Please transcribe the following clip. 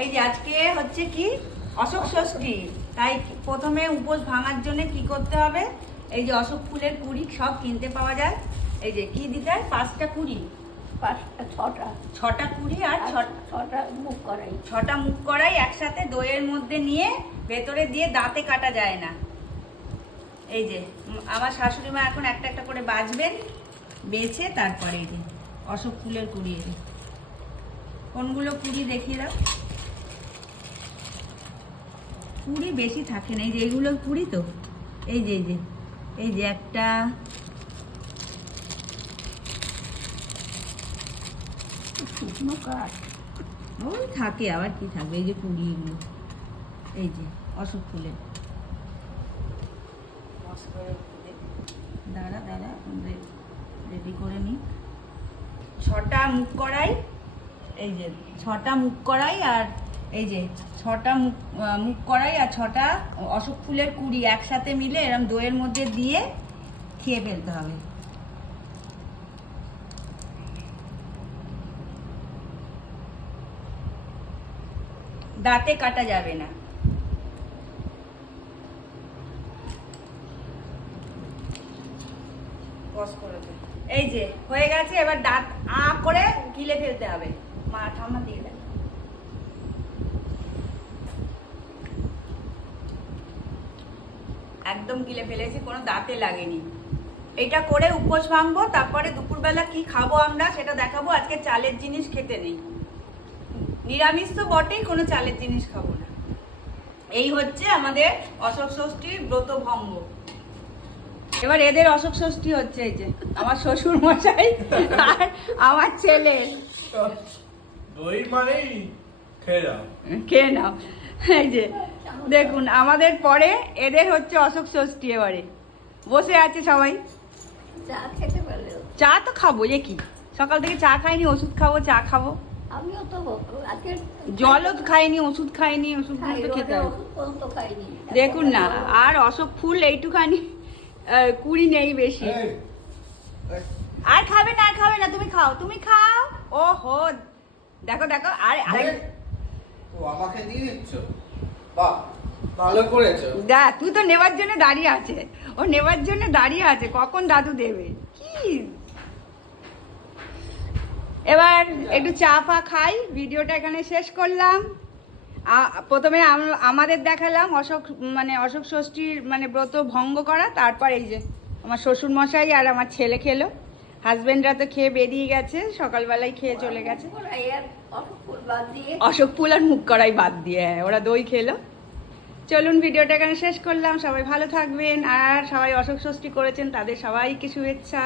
এই যে আজকে হচ্ছে কি অশোক ষষ্ঠী, তাই প্রথমে উপোস ভাঙার জন্য কি করতে হবে, এই যে অশোক ফুলের কুড়ি সব কিনতে পাওয়া যায়। এই যে কি দিতে হয়, 5টা কুড়ি, 6টা কুড়ি আর 6টা মুখ করাই একসাথে দইয়ের মধ্যে নিয়ে ভেতরে দিয়ে দাঁতে কাটা যায় না। এই যে আমার শাশুড়ি মা এখন একটা একটা করে বাজবেন, বেছে তারপরে এই যে অশোক ফুলের কুড়ি। এই যে কোনগুলো কুড়ি দেখিয়ে দাও, কুড়ি বেশি থাকে না, এই যে এইগুলো কুড়ি তো। এই যে এই যে একটা, শুকনো কাঠ ওই থাকে, আবার কি থাকবে, এই যে কুড়ি এগুলো, এই যে অশোক ফুলের। দাঁড়া রেডি করে নিই। 6টা মুখ কড়াই, এই যে 6টা মুখ কড়াই, আর এই যে 6টা মুখ কড়াই আর 6টা অশোক ফুলের কুড়ি একসাথে মিলে এরকম দইয়ের মধ্যে দিয়ে খেয়ে ফেলতে হবে। দাঁতে কাটা যাবে না। এই যে হয়ে গেছে, এবার দাঁত করে গিলে ফেলতে হবে। মা ঠাম্মা দিয়ে দেন। একদম গিলে ফেলেছি, কোনো দাঁতে লাগেনি। এটা করে উপোস ভাঙবো, তারপরে দুপুরবেলা কি খাবো আমরা সেটা দেখাবো। আজকে চালের জিনিস খেতে নেই, নিরামিষ তো বটেই, কোনো চালের জিনিস খাবো না। এই হচ্ছে আমাদের অশোক ষষ্ঠীর ব্রত ভঙ্গ। এবার এদের অশোক ষষ্ঠী হচ্ছে, এই যে আমার শ্বশুর মশাই আর আমার ছেলে। দই মানেই খেয়ে নাও। এই যে দেখুন আমাদের পরে এদের হচ্ছে অশোক ষষ্ঠী। এবারে বসে আছে সবাই, চা খেতে পারলে চা তো খাবো, এ কি সকাল থেকে চা খাইনি, ওষুধ খাবো, চা খাবো। আমিও তো আজকে জলও খাইনি, ওষুধ খাইনি, ওষুধগুলো তো খেতে হবে। দেখুন না, আর অশোক ফুল এইটুখানি কুড়ি নেই বেশি। আর খাবে না, আর খাবে না, তুমি খাও, তুমি খাও। ও হো, দেখো দেখো, আর আমাকে দিয়ে দিচ্ছ, বাহ ভালো করেছো। দা তুই তো নেবার জন্য দাঁড়িয়ে আছে, ও নেবার জন্য দাঁড়িয়ে আছে, কখন দাদু দেবে কি। এবার একটু চা ফা খাই, ভিডিওটা এখানে শেষ করলাম। প্রথমে আমাদের দেখালাম অশোক ষষ্ঠীর ব্রত ভঙ্গ করা, তারপর এই যে আমার শ্বশুর মশাই আর আমার ছেলে খেলো। হাজবেন্ডরা তো খেয়ে বেরিয়ে গেছে, সকালবেলায় খেয়ে চলে গেছে। অশোক ফুল আর মুখ কড়াই বাদ দিয়ে, হ্যাঁ ওরা দই খেলো। চলুন ভিডিওটা এখানে শেষ করলাম, সবাই ভালো থাকবেন, আর সবাই অশোক ষষ্ঠী করেছেন তাদের সবাইকে শুভেচ্ছা।